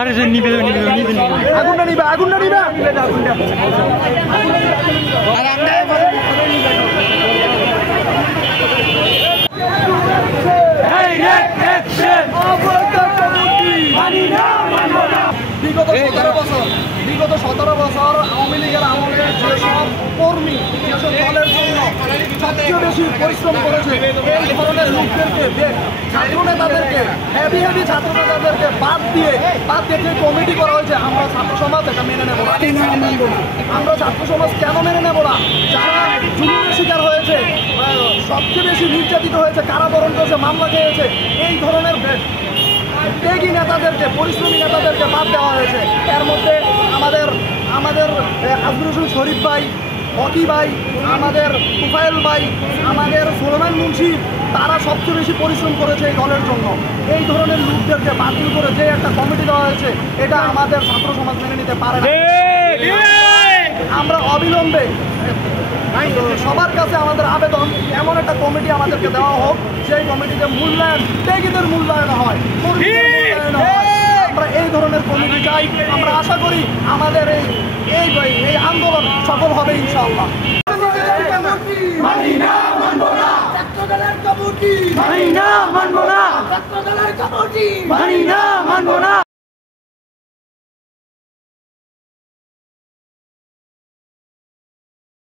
আরে যে নিবে আগুনটা নিবে আর বিগত 17 বছর আওয়ামী লীগের আমলে যেসব কর্মী যেসব দলের জন্য সবচেয়ে বেশি পরিশ্রম করেছে এই ধরনের লোকদেরকে ছাত্র নেতাদেরকে হেভি ছাত্র নেতাদেরকে বাদ দিয়ে যে কমিটি করা হয়েছে আমরা ছাত্র সমাজ এটা মেনে নেব না। আমরা ছাত্র সমাজ কেন মেনে নেব না? যারা জুলুমের শিকার হয়েছে, সবচেয়ে বেশি নির্যাতিত হয়েছে, কারাবরণ করেছে, মামলা খেয়েছে, এই ধরনের ত্যাগী নেতাদেরকে, পরিশ্রমী নেতাদেরকে বাদ দেওয়া হয়েছে। এর মধ্যে আমাদের আজমুল হোসেন শরীফ ভাই, হকি ভাই, আমাদের তুফাইল ভাই, আমাদের সুলেমান মুন্সি, তারা সবচেয়ে বেশি পরিশ্রম করেছে এই দলের জন্য। এই ধরনের লোকদেরকে বাতিল করে যে একটা কমিটি দেওয়া হয়েছে এটা আমাদের ছাত্র সমাজ মেনে নিতে পারে না। আমরা অবিলম্বে সবার কাছে আমাদের আবেদন, এমন একটা কমিটি আমাদেরকে দেওয়া হোক সেই কমিটিতে মূল্যায়ন, ত্যাগীদের মূল্যায়ন হয়, আমরা এই ধরনের কমিটি চাই। আমরা আশা করি আমাদের এই আন্দোলন সফল হবে ইনশাআল্লাহ। মানি না, মানবো না।